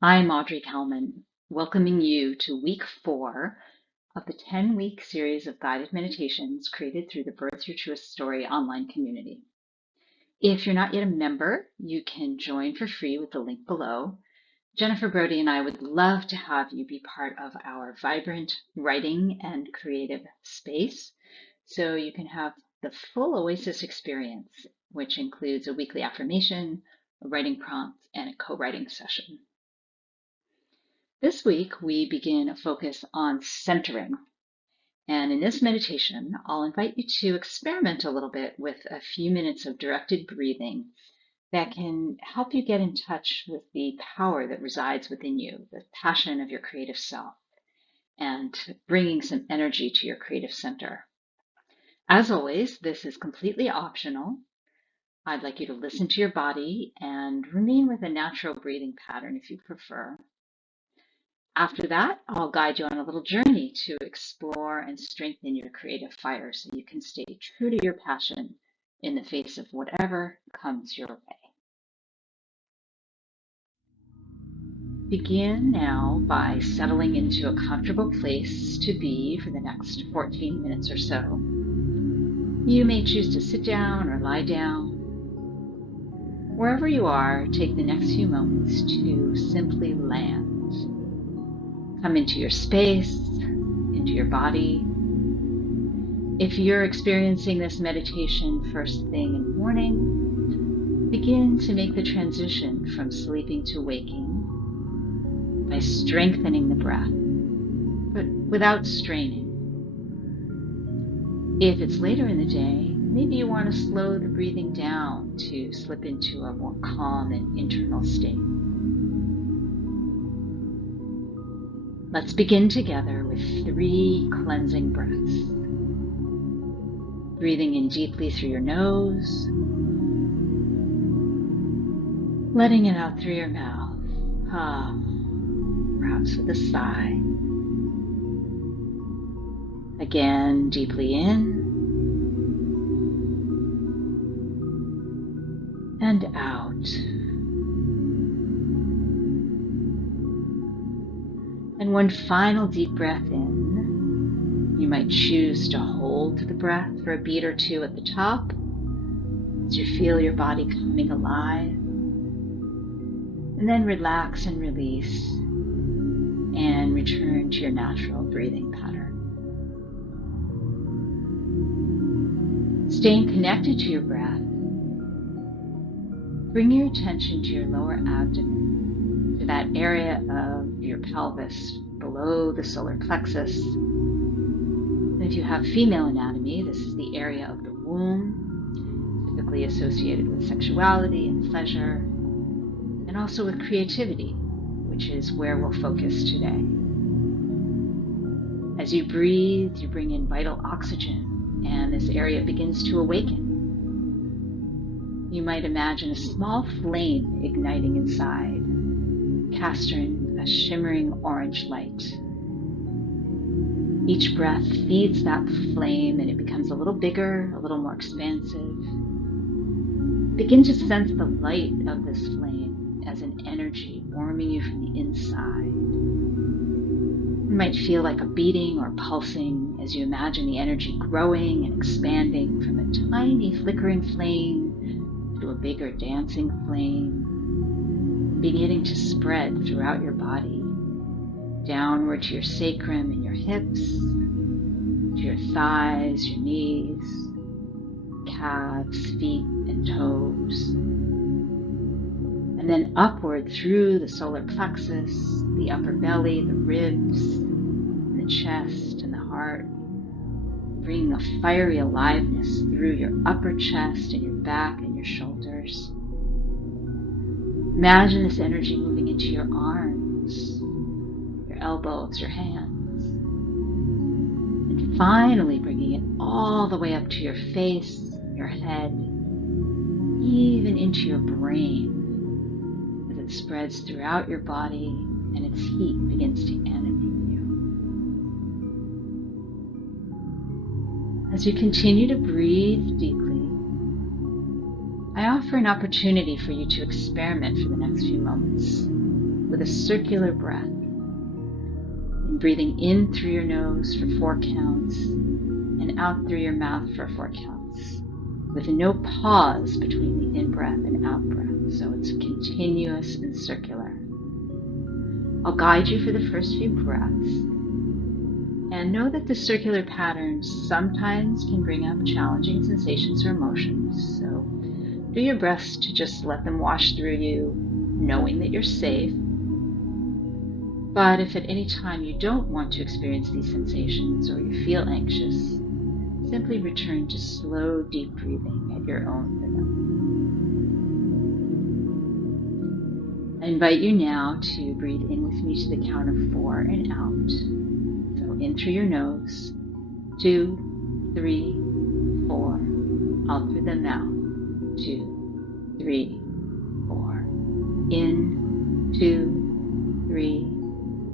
I'm Audrey Kalman, welcoming you to week 4 of the 10-week series of guided meditations created through the Birth Your Truest Story online community. If you're not yet a member, you can join for free with the link below. Jennifer, Browdy, and I would love to have you be part of our vibrant writing and creative space so you can have the full Oasis experience, which includes a weekly affirmation, a writing prompt, and a co-writing session. This week, we begin a focus on centering. And in this meditation, I'll invite you to experiment a little bit with a few minutes of directed breathing that can help you get in touch with the power that resides within you, the passion of your creative self, and bringing some energy to your creative center. As always, this is completely optional. I'd like you to listen to your body and remain with a natural breathing pattern if you prefer. After that, I'll guide you on a little journey to explore and strengthen your creative fire so you can stay true to your passion in the face of whatever comes your way. Begin now by settling into a comfortable place to be for the next 14 minutes or so. You may choose to sit down or lie down. Wherever you are, take the next few moments to simply land. Come into your space, into your body. If you're experiencing this meditation first thing in the morning, begin to make the transition from sleeping to waking by strengthening the breath, but without straining. If it's later in the day, maybe you want to slow the breathing down to slip into a more calm and internal state. Let's begin together with 3 cleansing breaths. Breathing in deeply through your nose, letting it out through your mouth, perhaps with a sigh. Again, deeply in and out. And one final deep breath in. You might choose to hold the breath for a beat or two at the top as you feel your body coming alive. And then relax and release and return to your natural breathing pattern. Staying connected to your breath, bring your attention to your lower abdomen, to that area of your pelvis below the solar plexus. And if you have female anatomy, this is the area of the womb, typically associated with sexuality and pleasure, and also with creativity, which is where we'll focus today. As you breathe, you bring in vital oxygen, and this area begins to awaken. You might imagine a small flame igniting inside, casting a shimmering orange light. Each breath feeds that flame and it becomes a little bigger, a little more expansive. Begin to sense the light of this flame as an energy warming you from the inside. It might feel like a beating or pulsing as you imagine the energy growing and expanding from a tiny flickering flame to a bigger dancing flame, beginning to spread throughout your body, downward to your sacrum and your hips, to your thighs, your knees, calves, feet, and toes. And then upward through the solar plexus, the upper belly, the ribs, and the chest and the heart, bringing a fiery aliveness through your upper chest and your back and your shoulders. Imagine this energy moving into your arms, your elbows, your hands, and finally bringing it all the way up to your face, your head, even into your brain as it spreads throughout your body and its heat begins to animate you. As you continue to breathe deeply, I offer an opportunity for you to experiment for the next few moments. with a circular breath. And breathing in through your nose for 4 counts and out through your mouth for 4 counts, with no pause between the in-breath and out-breath. So it's continuous and circular. I'll guide you for the first few breaths. And know that the circular patterns sometimes can bring up challenging sensations or emotions. So do your best to just let them wash through you, knowing that you're safe. But if at any time you don't want to experience these sensations or you feel anxious, simply return to slow, deep breathing at your own rhythm. I invite you now to breathe in with me to the count of 4 and out. So in through your nose, 2, 3, 4. Out through the mouth, 2, 3, 4. In, 2, 3,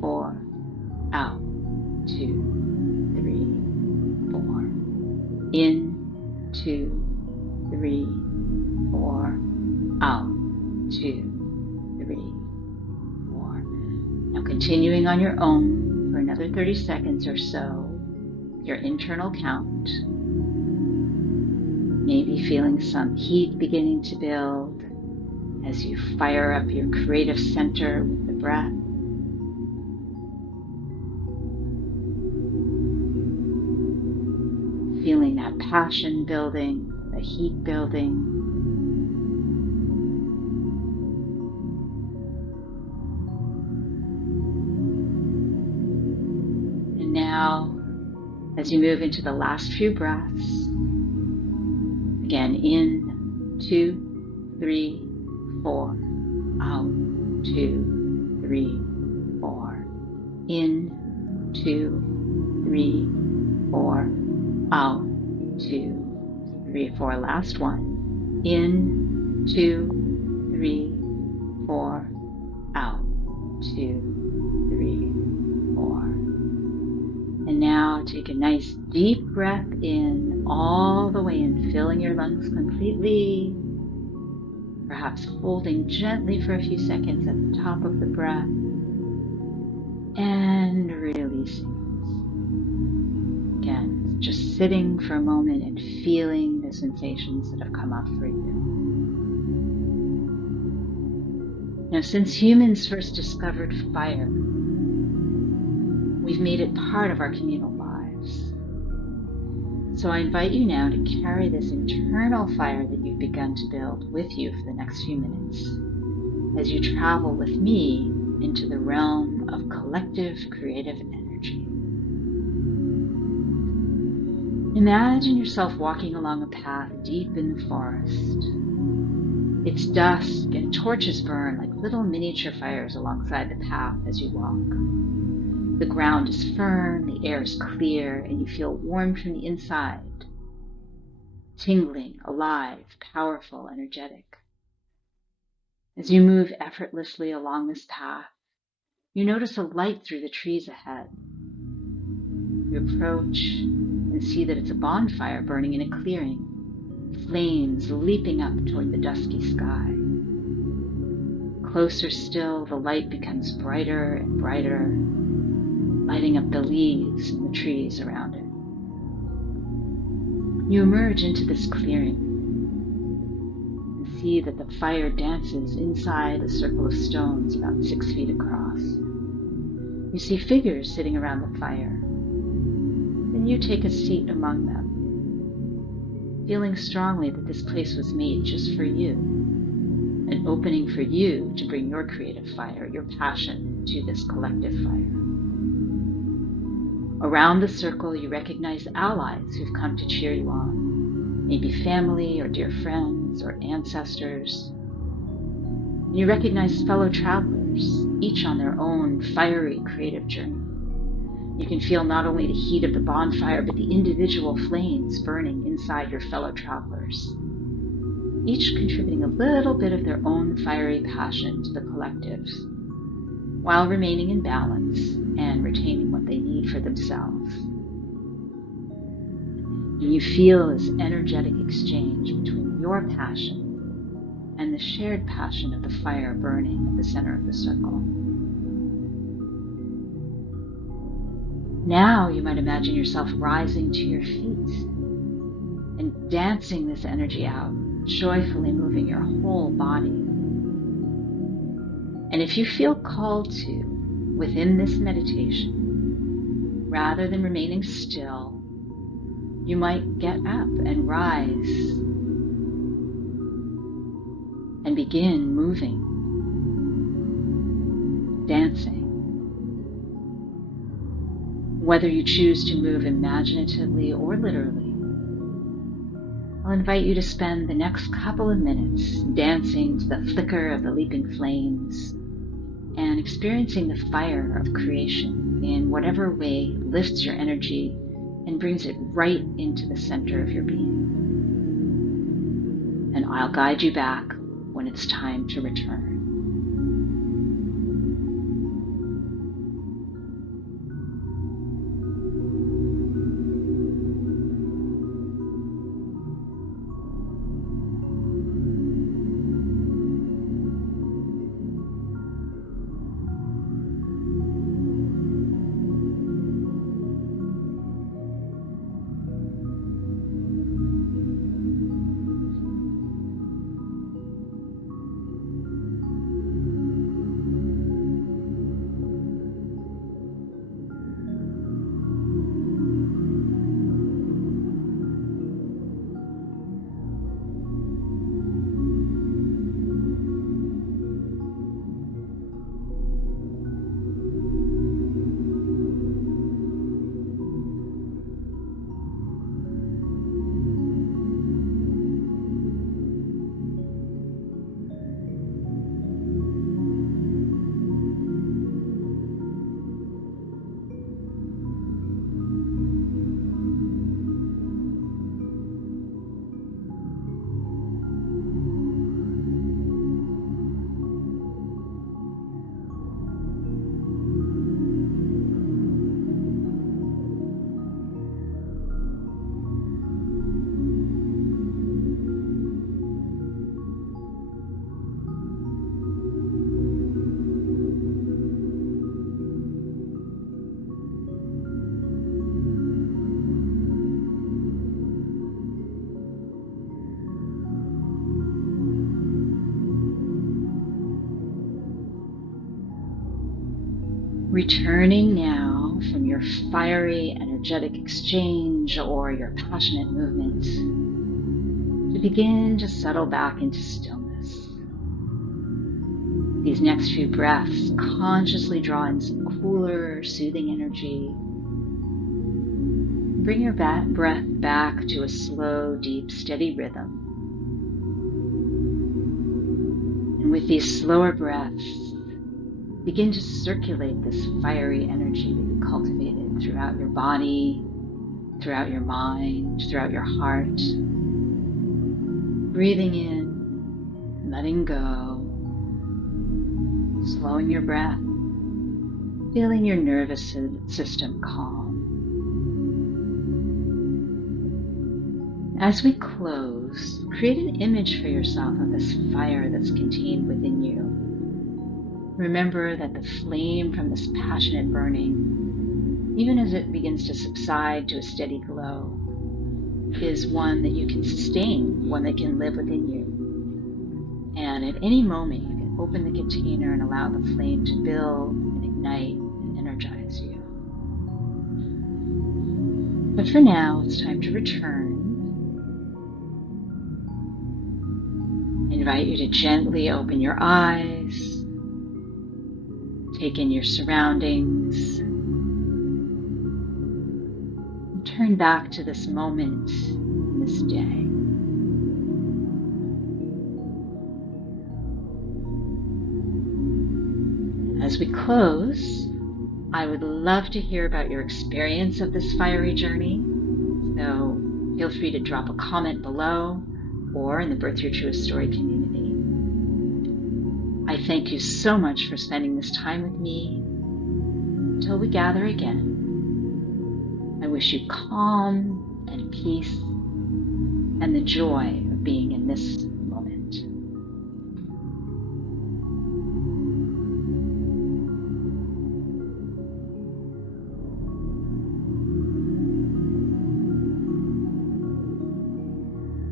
4. Out, 2, 3, 4. In, 2, 3, 4. Out, 2, 3, 4. Now continuing on your own for another 30 seconds or so, your internal count. Maybe feeling some heat beginning to build as you fire up your creative center with the breath. Feeling that passion building, the heat building. And now, as you move into the last few breaths, again, in, 2, 3, 4. Out, 2, 3, 4. In, 2, 3, 4. Out, 2, 3, 4. Last one. In, 2, 3, 4. Out, 2, 3, 4. And now take a nice deep breath in, all the way in, filling your lungs completely. Perhaps holding gently for a few seconds at the top of the breath. And releasing. Again, just sitting for a moment and feeling the sensations that have come up for you. Now, since humans first discovered fire, we've made it part of our communal lives. So I invite you now to carry this internal fire that you've begun to build with you for the next few minutes as you travel with me into the realm of collective creative energy. Imagine yourself walking along a path deep in the forest. It's dusk and torches burn like little miniature fires alongside the path as you walk. The ground is firm, the air is clear, and you feel warmed from the inside, tingling, alive, powerful, energetic. As you move effortlessly along this path, you notice a light through the trees ahead. You approach and see that it's a bonfire burning in a clearing, flames leaping up toward the dusky sky. Closer still, the light becomes brighter and brighter, lighting up the leaves and the trees around it. You emerge into this clearing and see that the fire dances inside a circle of stones about 6 feet across. You see figures sitting around the fire. Then you take a seat among them, feeling strongly that this place was made just for you, an opening for you to bring your creative fire, your passion to this collective fire. Around the circle, you recognize allies who've come to cheer you on, maybe family or dear friends or ancestors. You recognize fellow travelers, each on their own fiery creative journey. You can feel not only the heat of the bonfire, but the individual flames burning inside your fellow travelers, each contributing a little bit of their own fiery passion to the collective, while remaining in balance and retaining what they need for themselves. And you feel this energetic exchange between your passion and the shared passion of the fire burning at the center of the circle. Now you might imagine yourself rising to your feet and dancing this energy out, joyfully moving your whole body. And if you feel called to, within this meditation, rather than remaining still, you might get up and rise and begin moving, dancing. Whether you choose to move imaginatively or literally, I'll invite you to spend the next couple of minutes dancing to the flicker of the leaping flames and experiencing the fire of creation in whatever way lifts your energy and brings it right into the center of your being. And I'll guide you back when it's time to return. Returning now from your fiery, energetic exchange or your passionate movement to begin to settle back into stillness. These next few breaths, consciously draw in some cooler, soothing energy. Bring your breath back to a slow, deep, steady rhythm. And with these slower breaths, begin to circulate this fiery energy that you cultivated throughout your body, throughout your mind, throughout your heart. Breathing in, letting go, slowing your breath, feeling your nervous system calm. As we close, create an image for yourself of this fire that's contained within you. Remember that the flame from this passionate burning, even as it begins to subside to a steady glow, is one that you can sustain, one that can live within you. And at any moment, you can open the container and allow the flame to build and ignite and energize you. But for now, it's time to return. I invite you to gently open your eyes. Take in your surroundings, and turn back to this moment, this day. As we close, I would love to hear about your experience of this fiery journey, so feel free to drop a comment below or in the Birth Your Truest Story community. I thank you so much for spending this time with me. Until we gather again, I wish you calm and peace and the joy of being in this